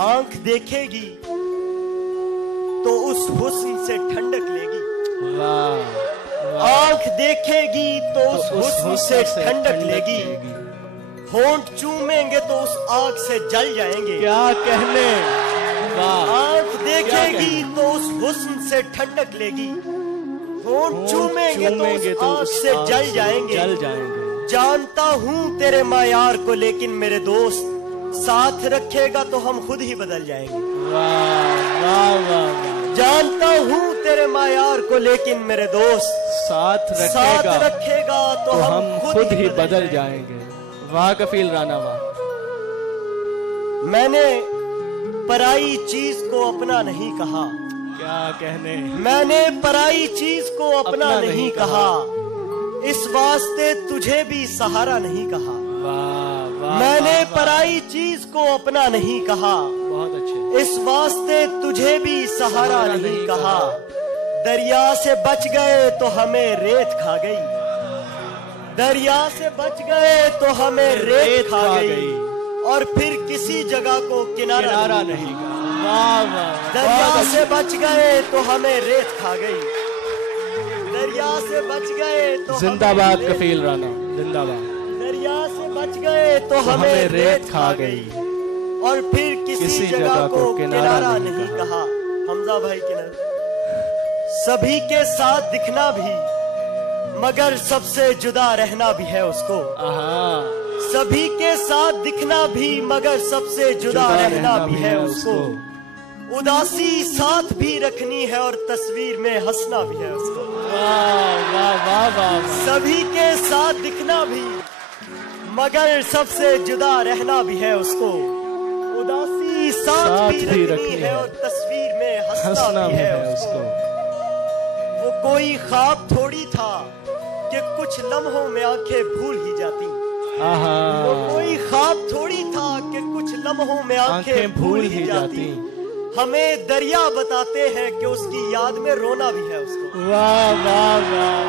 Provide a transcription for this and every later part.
आंख देखेगी तो उस हुस्न से ठंडक लेगी। आंख देखेगी तो उस हुस्न से ठंडक लेगी। होंठ चूमेंगे तो उस आग से जल जाएंगे। क्या कहने। आंख देखेगी तो उस हुस्न से ठंडक लेगी। होंठ चूमेंगे तो उस आग से जल जाएंगे। जानता हूँ तेरे मायार को, लेकिन मेरे दोस्त साथ रखेगा तो हम खुद ही बदल जाएंगे। जानता हूँ तेरे मायार को, लेकिन मेरे दोस्त साथ रखेगा तो हम खुद ही बदल जाएंगे। वाह कफील राना वाह। मैंने पराई चीज को अपना नहीं कहा। क्या कहने। मैंने पराई चीज को अपना नहीं कहा, इस वास्ते तुझे भी सहारा नहीं कहा। मैंने पराई चीज को अपना नहीं कहा, बहुत अच्छे। इस वास्ते तुझे भी सहारा नहीं कहा। दरिया से बच गए तो हमें रेत खा गई। दरिया से बच गए तो हमें रेत खा गई, और फिर किसी जगह को किनारा नहीं कहा। दरिया से बच गए तो हमें रेत खा गई। दरिया से बच गए तो जिंदाबाद कफील राना जिंदाबाद। दरिया से बच गए तो हमें रेत खा गई, और फिर किसी जगह को किनारा नहीं कहा। हमजा भाई किनारा। सभी के साथ दिखना भी, मगर सबसे जुदा रहना भी है उसको। सभी के साथ दिखना भी, मगर सबसे जुदा रहना भी है उसको। उदासी साथ भी रखनी है, और तस्वीर में हंसना भी है उसको। सभी के साथ दिखना भी, मगर सबसे जुदा रहना भी है उसको। उदासी साथ भी रखनी है, और तस्वीर में हंसना भी है उसको। वो कोई ख्वाब थोड़ी था कि कुछ लम्हों में आंखें भूल ही जाती। वो कोई ख्वाब थोड़ी था कि कुछ लम्हों में आंखें भूल ही जाती। हमें दरिया बताते हैं कि उसकी याद में रोना भी है उसको। वाह वाह वाह।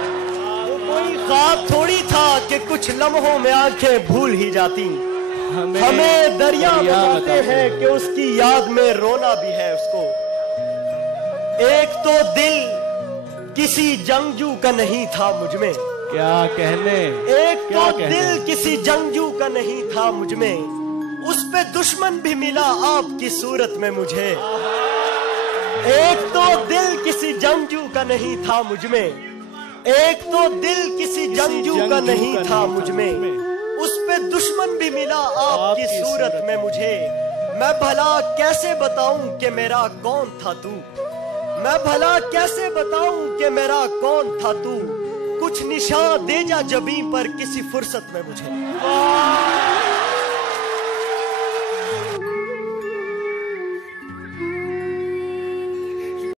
वो कोई ख्वाब थोड़ी था कि कुछ लम्हों में आंखें भूल ही जाती। हमें दरिया बताते हैं कि उसकी याद में रोना भी है उसको। एक तो दिल किसी जंगजू का नहीं था मुझ में। क्या कहने। एक तो दिल किसी जंगजू का नहीं था मुझ में, उस पे दुश्मन भी मिला आपकी सूरत में मुझे। एक तो दिल किसी जंगजू का नहीं था मुझ में। एक तो दिल किसी जंगजू का नहीं था मुझ में, उस पे दुश्मन भी मिला आपकी सूरत में मुझे। मैं भला कैसे बताऊं कि मेरा कौन था तू। मैं भला कैसे बताऊं कि मेरा कौन था तू। कुछ निशान दे जा जबीं पर किसी फुर्सत में मुझे।